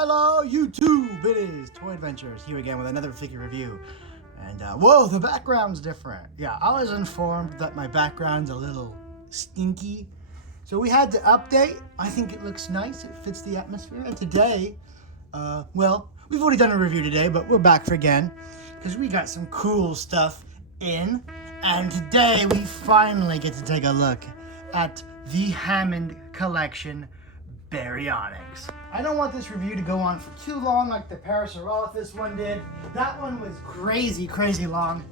Hello YouTube, it is Toy Adventures here again with another figure review. And whoa, the background's different. Yeah, I was informed that my background's a little stinky. So we had to update. I think it looks nice, it fits the atmosphere. And today, well, we've already done a review today, but we're back for again. Because we got some cool stuff in. And today we finally get to take a look at the Hammond collection, Baryonyx. I don't want this review to go on for too long like the Parasaurolophus one did. That one was crazy long.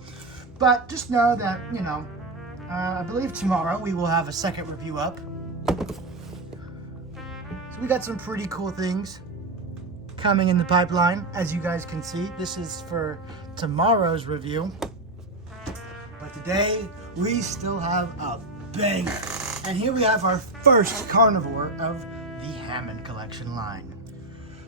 But just know that, I believe tomorrow we will have a second review up. So we got some pretty cool things coming in the pipeline, as you guys can see. This is for tomorrow's review. But today, we still have a banger. And here we have our first carnivore of the Hammond collection line.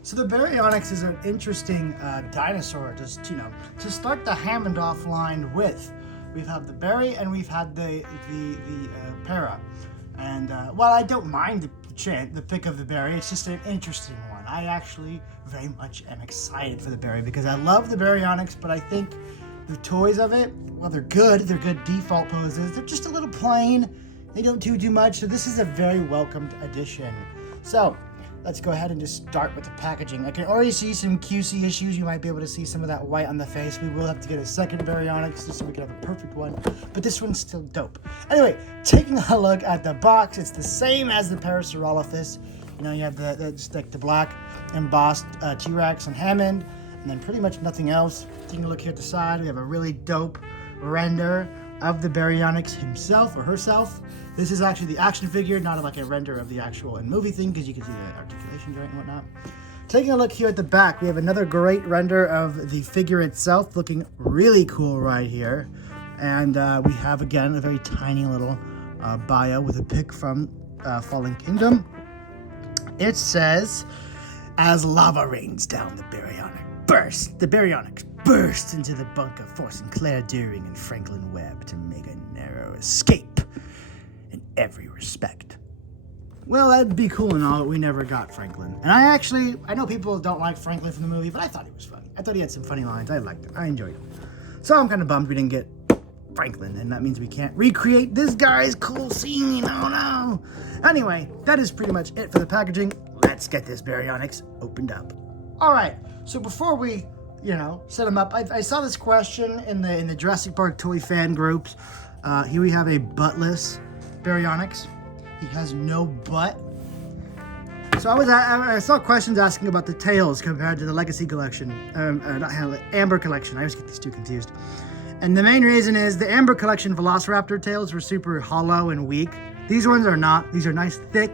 So the Baryonyx is an interesting dinosaur to start the Hammond off line with. We have the Bary and we've had the Para. And while I don't mind the pick of the Bary, it's just an interesting one. I actually very much am excited for the Bary because I love the Baryonyx, but I think the toys of it, well, they're good default poses. They're just a little plain. They don't do too much, so this is a very welcomed addition. So let's go ahead and just start with the packaging. I can already see some QC issues. You might be able to see some of that white on the face. We will have to get a second Baryonyx just so we can have a perfect one, but this one's still dope. Anyway, taking a look at the box, it's the same as the Parasaurolophus. You have the black embossed T-Rex and Hammond, and then pretty much nothing else. Taking a look here at the side, we have a really dope render of the Baryonyx himself or herself. This is actually the action figure, not like a render of the actual movie thing, because you can see the articulation joint and whatnot. Taking a look here at the back, we have another great render of the figure itself, looking really cool right here. And we have, again, a very tiny little bio with a pic from Fallen Kingdom. It says, as lava rains down the Baryonyx bursts into the bunker, forcing Claire Deering and Franklin Webb to make a narrow escape in every respect. Well, that'd be cool and all, but we never got Franklin. And I know people don't like Franklin from the movie, but I thought he was funny. I thought he had some funny lines. I liked him. I enjoyed him. So I'm kind of bummed we didn't get Franklin, and that means we can't recreate this guy's cool scene. Oh no! Anyway, that is pretty much it for the packaging. Let's get this Baryonyx opened up. All right, so before we set them up, I saw this question in the Jurassic Park toy fan groups. Here we have a buttless Baryonyx. He has no butt. So I saw questions asking about the tails compared to the Legacy collection, Amber collection. I always get these two confused. And the main reason is the Amber collection Velociraptor tails were super hollow and weak. These ones are not. These are nice, thick,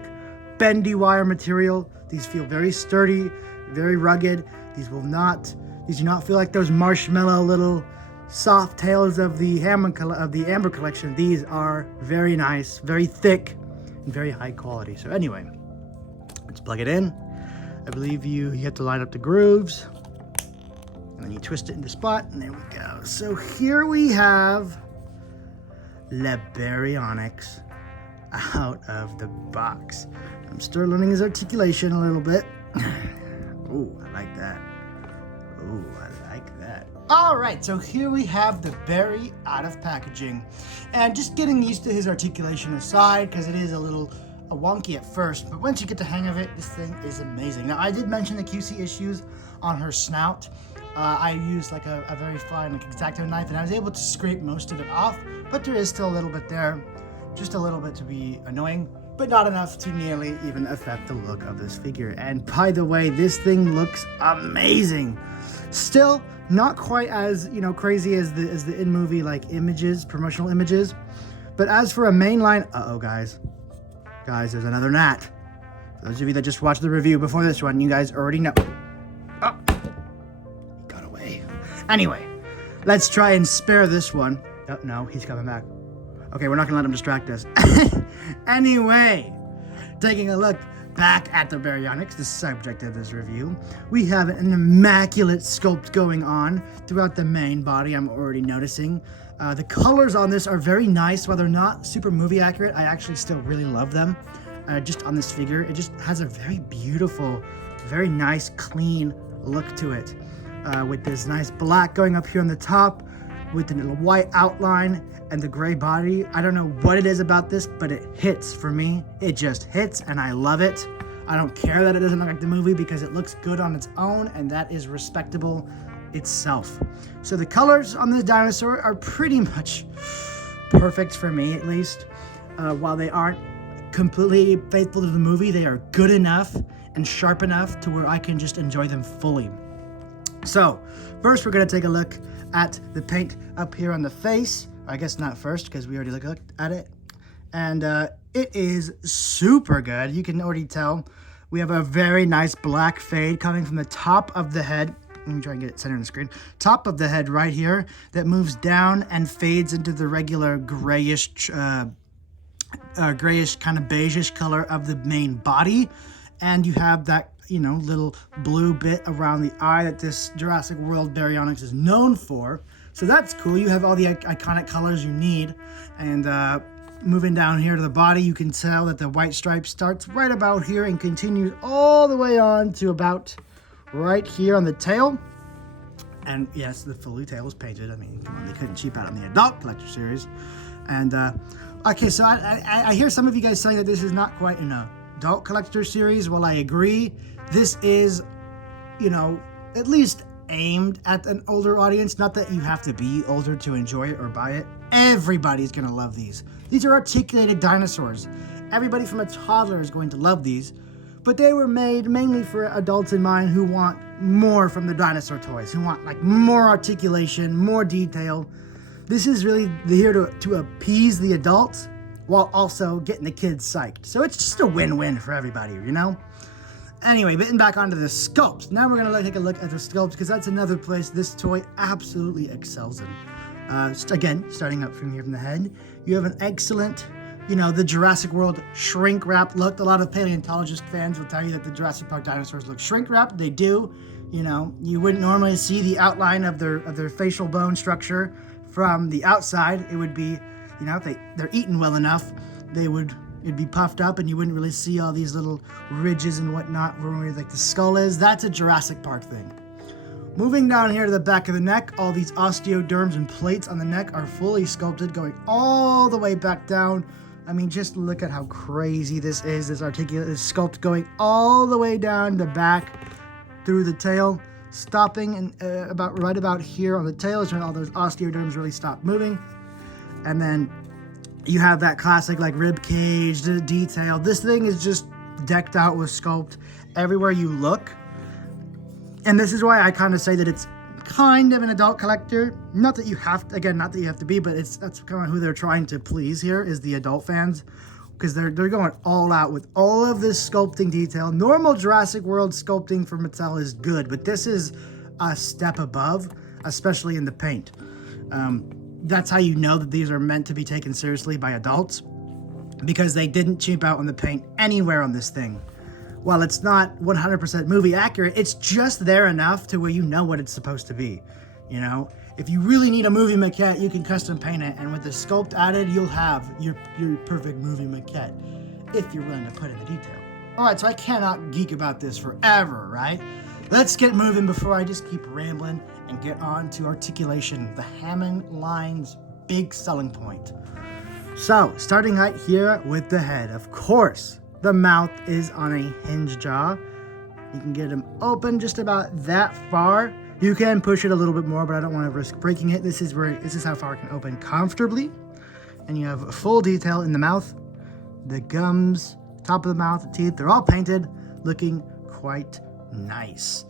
bendy wire material. These feel very sturdy, very rugged. These do not feel like those marshmallow little soft tails of the Amber collection. These are very nice, very thick, and very high quality. So anyway, let's plug it in. I believe you have to line up the grooves, and then you twist it into spot, and there we go. So here we have Le Baryonyx out of the box. I'm still learning his articulation a little bit. Ooh, I like that. Ooh, I like that. All right, so here we have the Bary out of packaging. And just getting used to his articulation aside, because it is a little wonky at first, but once you get the hang of it, this thing is amazing. Now, I did mention the QC issues on her snout. I used like a very fine X-Acto knife, and I was able to scrape most of it off, but there is still a little bit there. Just a little bit to be annoying, but not enough to nearly even affect the look of this figure. And by the way, this thing looks amazing. Still not quite as crazy as the in-movie images, promotional images. But as for a mainline, guys, there's another gnat. For those of you that just watched the review before this one, you guys already know. Oh, he got away. Anyway, let's try and spare this one. Oh no, he's coming back. Okay, we're not gonna let him distract us. Anyway, taking a look back at the Baryonyx, the subject of this review, we have an immaculate sculpt going on throughout the main body. I'm already noticing. The colors on this are very nice. While they're not super movie accurate, I actually still really love them. Just on this figure, it just has a very beautiful very nice, clean look to it. With this nice black going up here on the top, with the little white outline and the gray body. I don't know what it is about this, but it hits for me. It just hits, and I love it. I don't care that it doesn't look like the movie because it looks good on its own, and that is respectable itself. So the colors on this dinosaur are pretty much perfect for me, at least. While they aren't completely faithful to the movie, they are good enough and sharp enough to where I can just enjoy them fully. So first we're going to take a look at the paint up here on the face. I guess not first because we already looked at it. And it is super good. You can already tell. We have a very nice black fade coming from the top of the head. Let me try and get it centered on the screen. Top of the head right here that moves down and fades into the regular grayish kind of beigeish color of the main body. And you have that, you know, little blue bit around the eye that this Jurassic World Baryonyx is known for. So that's cool. You have all the iconic colors you need. And moving down here to the body, you can tell that the white stripe starts right about here and continues all the way on to about right here on the tail. And yes, the fully tail is painted. I mean, come on, they couldn't cheap out on the adult collector series. And okay, so I hear some of you guys saying that this is not quite an adult collector series. Well, I agree. This is, you know, at least aimed at an older audience. Not that you have to be older to enjoy it or buy it. Everybody's gonna love these. These are articulated dinosaurs. Everybody from a toddler is going to love these. But they were made mainly for adults in mind who want more from the dinosaur toys, who want like more articulation, more detail. This is really here to appease the adults while also getting the kids psyched. So it's just a win-win for everybody, you know? Anyway, getting back onto the sculpts. Now we're gonna take a look at the sculpts because that's another place this toy absolutely excels in. Again, starting up from here from the head, you have an excellent, you know, the Jurassic World shrink wrap look. A lot of paleontologist fans will tell you that the Jurassic Park dinosaurs look shrink wrapped. They do. You know, you wouldn't normally see the outline of their facial bone structure from the outside. It would be, you know, if they're eaten well enough, it'd be puffed up and you wouldn't really see all these little ridges and whatnot where like the skull is. That's a Jurassic Park thing. Moving down here to the back of the neck, all these osteoderms and plates on the neck are fully sculpted, going all the way back down. I mean, just look at how crazy this is, this sculpt going all the way down the back through the tail, stopping and right about here on the tail is when all those osteoderms really stop moving. And then you have that classic like rib cage, the detail. This thing is just decked out with sculpt everywhere you look. And this is why I kind of say that it's kind of an adult collector. Not that you have to, again, not that you have to be, but that's kind of who they're trying to please here is the adult fans, because they're going all out with all of this sculpting detail. Normal Jurassic World sculpting for Mattel is good, but this is a step above, especially in the paint. That's how you know that these are meant to be taken seriously by adults, because they didn't cheap out on the paint anywhere on this thing. While it's not 100% movie accurate, it's just there enough to where you know what it's supposed to be. You know, if you really need a movie maquette, you can custom paint it, and with the sculpt added, you'll have your perfect movie maquette if you're willing to put in the detail. All right, so I cannot geek about this forever, right? Let's get moving before I just keep rambling and get on to articulation, the Hammond line's big selling point. So, starting right here with the head, of course. The mouth is on a hinge jaw. You can get them open just about that far. You can push it a little bit more, but I don't want to risk breaking it. This is how far it can open comfortably. And you have full detail in the mouth, the gums, top of the mouth, the teeth. They're all painted, looking quite nice.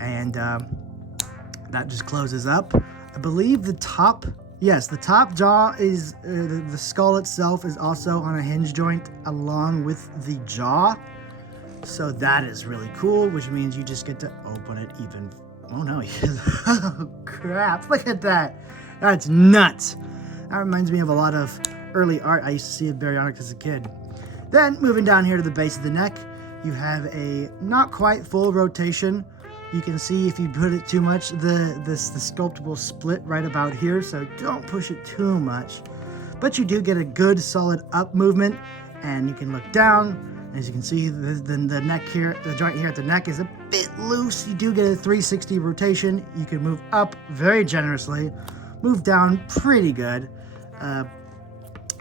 And that just closes up. I believe the top jaw is, the skull itself is also on a hinge joint along with the jaw. So that is really cool, which means you just get to open it even. Oh no, oh crap, look at that. That's nuts. That reminds me of a lot of early art I used to see of Baryonyx as a kid. Then moving down here to the base of the neck, you have a not quite full rotation. You can see if you put it too much, the sculpt will split right about here, so don't push it too much. But you do get a good solid up movement, and you can look down, As you can see, the neck here, the joint here at the neck is a bit loose. You do get a 360 rotation. You can move up very generously, move down pretty good.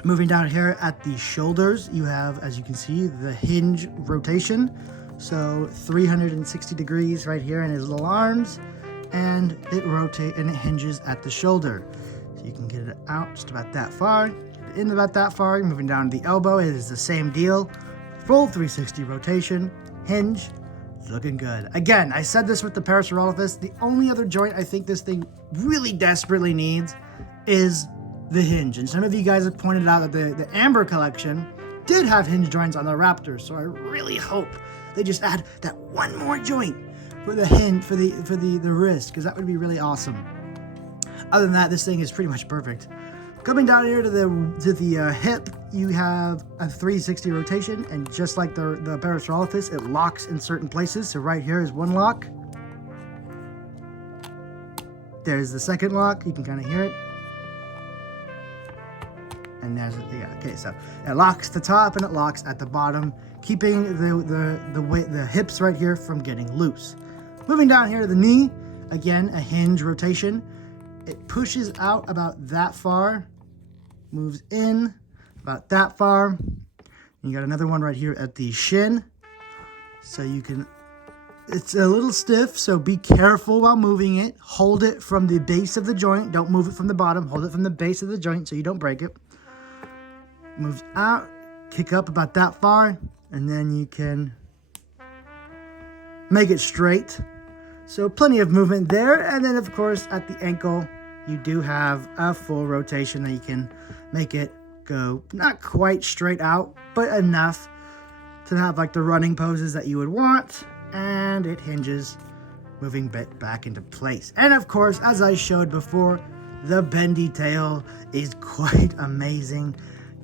Moving down here at the shoulders, you have, as you can see, the hinge rotation. So 360 degrees right here in his little arms, and it rotates and it hinges at the shoulder. So you can get it out just about that far. In about that far, moving down to the elbow, it is the same deal. Full 360 rotation, hinge, it's looking good. Again, I said this with the Parasaurolophus, the only other joint I think this thing really desperately needs is the hinge. And some of you guys have pointed out that the Amber collection did have hinge joints on the Raptors, so I really hope they just add that one more joint for the hinge, for the wrist, because that would be really awesome. Other than that, this thing is pretty much perfect. Coming down here to the hip, you have a 360 rotation, and just like the Parasaurolophus, it locks in certain places. So right here is one lock. There's the second lock. You can kind of hear it. And there's okay. So it locks the top and it locks at the bottom, keeping the hips right here from getting loose. Moving down here to the knee, again a hinge rotation. It pushes out about that far. Moves in about that far. You got another one right here at the shin. So you can, it's a little stiff, so be careful while moving it. Hold it from the base of the joint. Don't move it from the bottom. Hold it from the base of the joint so you don't break it. Moves out, kick up about that far, and then you can make it straight. So plenty of movement there. And then of course at the ankle, you do have a full rotation that you can make it go not quite straight out, but enough to have like the running poses that you would want. And it hinges, moving back into place. And of course, as I showed before, the bendy tail is quite amazing.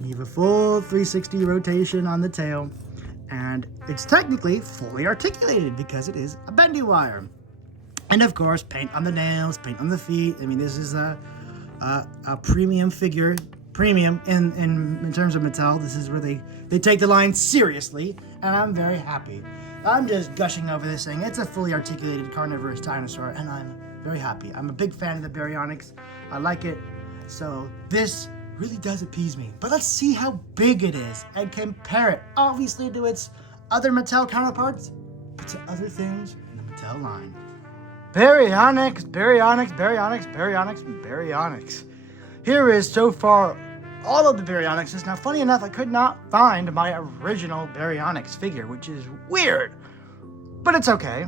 You have a full 360 rotation on the tail, and it's technically fully articulated because it is a bendy wire. And of course, paint on the nails, paint on the feet. I mean, this is a premium figure, premium in terms of Mattel. This is where they take the line seriously, and I'm very happy. I'm just gushing over this thing. It's a fully articulated carnivorous dinosaur, and I'm very happy. I'm a big fan of the Baryonyx. I like it. So this really does appease me. But let's see how big it is and compare it, obviously, to its other Mattel counterparts, but to other things in the Mattel line. Baryonyx, Baryonyx, Baryonyx, Baryonyx, Baryonyx. Here is so far all of the Baryonyxes. Now, funny enough, I could not find my original Baryonyx figure, which is weird, but it's okay.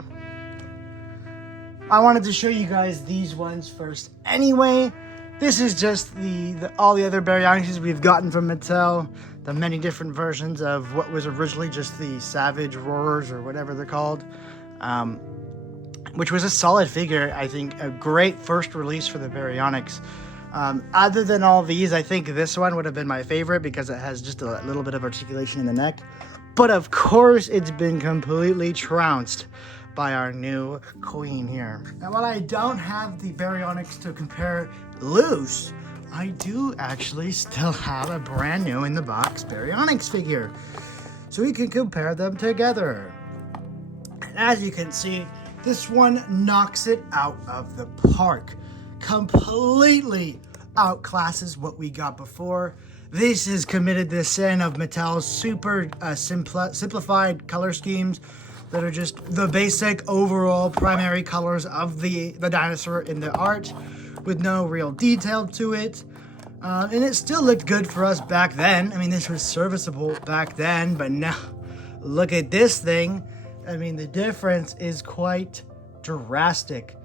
I wanted to show you guys these ones first anyway. This is just all the other Baryonyxes we've gotten from Mattel, the many different versions of what was originally just the Savage Roarers or whatever they're called. Which was a solid figure, I think, a great first release for the Baryonyx. Other than all these, I think this one would have been my favorite because it has just a little bit of articulation in the neck. But of course, it's been completely trounced by our new queen here. And while I don't have the Baryonyx to compare loose, I do actually still have a brand new in the box Baryonyx figure. So we can compare them together. And as you can see, this one knocks it out of the park. Completely outclasses what we got before. This has committed the sin of Mattel's super simplified color schemes that are just the basic overall primary colors of the dinosaur in the art with no real detail to it. And it still looked good for us back then. I mean, this was serviceable back then, but now look at this thing. I mean, the difference is quite drastic,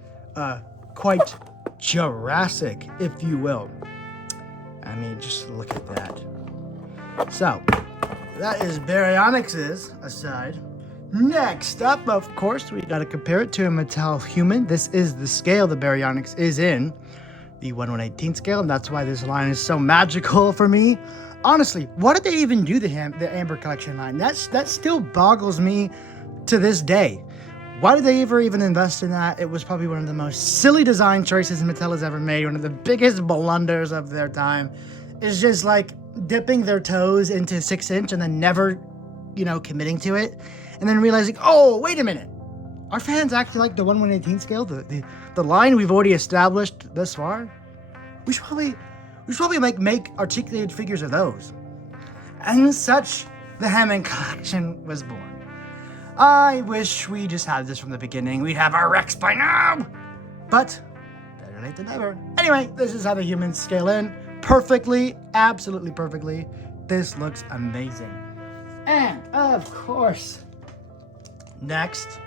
quite Jurassic, if you will. I mean, just look at that. So, that is Baryonyx's aside. Next up, of course, we gotta compare it to a Mattel human. This is the scale the Baryonyx is in, the 1/118 scale, and that's why this line is so magical for me. Honestly, what did they even do the Amber Collection line? That still boggles me to this day. Why did they ever even invest in that? It was probably one of the most silly design choices Mattel has ever made. One of the biggest blunders of their time. It's just like dipping their toes into 6-inch and then never committing to it, and then realizing, oh, wait a minute, our fans actually like the 1/118 scale, the line we've already established thus far. We should probably make articulated figures of those. And such, the Hammond collection was born. I wish we just had this from the beginning. We'd have our Rex by now. But better late than never. Anyway, this is how the humans scale in. Perfectly, absolutely perfectly. This looks amazing. And, of course, next,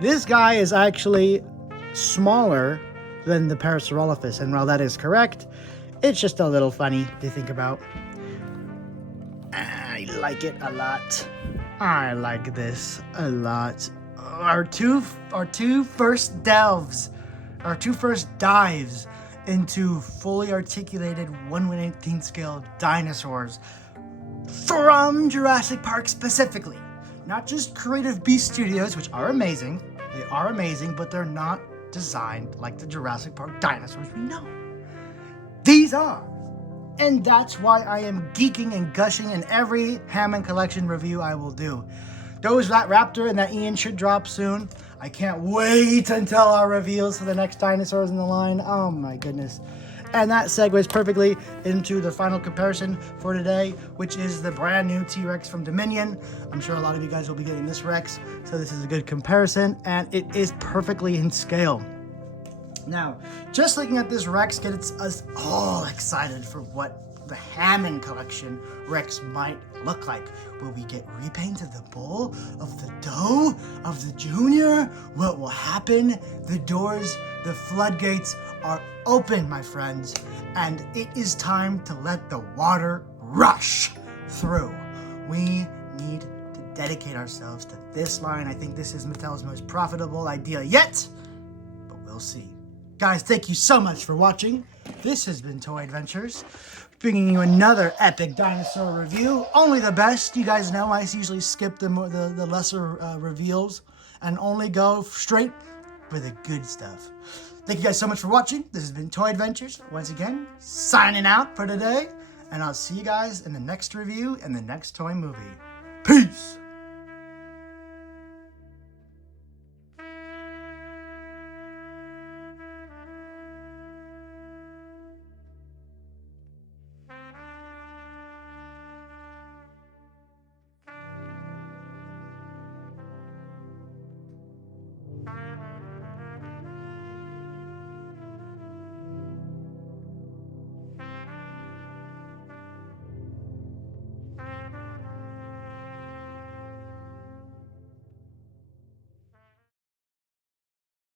this guy is actually smaller than the Parasaurolophus. And while that is correct, it's just a little funny to think about. I like it a lot. I like this a lot. Our two first dives into fully articulated 1/118 scale dinosaurs from Jurassic Park specifically. Not just Creative Beast Studios, which are amazing. They are amazing, but they're not designed like the Jurassic Park dinosaurs we know. These are. And that's why I am geeking and gushing in every Hammond collection review I will do. That Raptor and that Ian should drop soon. I can't wait until our reveals for the next dinosaurs in the line. Oh my goodness. And that segues perfectly into the final comparison for today, which is the brand new T-Rex from Dominion. I'm sure a lot of you guys will be getting this Rex, so this is a good comparison, and it is perfectly in scale. Now, just looking at this Rex gets us all excited for what the Hammond collection Rex might look like. Will we get repaints of the bull, of the doe, of the junior? What will happen? The doors, the floodgates are open, my friends, and it is time to let the water rush through. We need to dedicate ourselves to this line. I think this is Mattel's most profitable idea yet, but we'll see. Guys, thank you so much for watching. This has been Toy Adventures, bringing you another epic dinosaur review. Only the best. You guys know I usually skip the lesser reveals and only go straight for the good stuff. Thank you guys so much for watching. This has been Toy Adventures. Once again, signing out for today. And I'll see you guys in the next review and the next toy movie. Peace!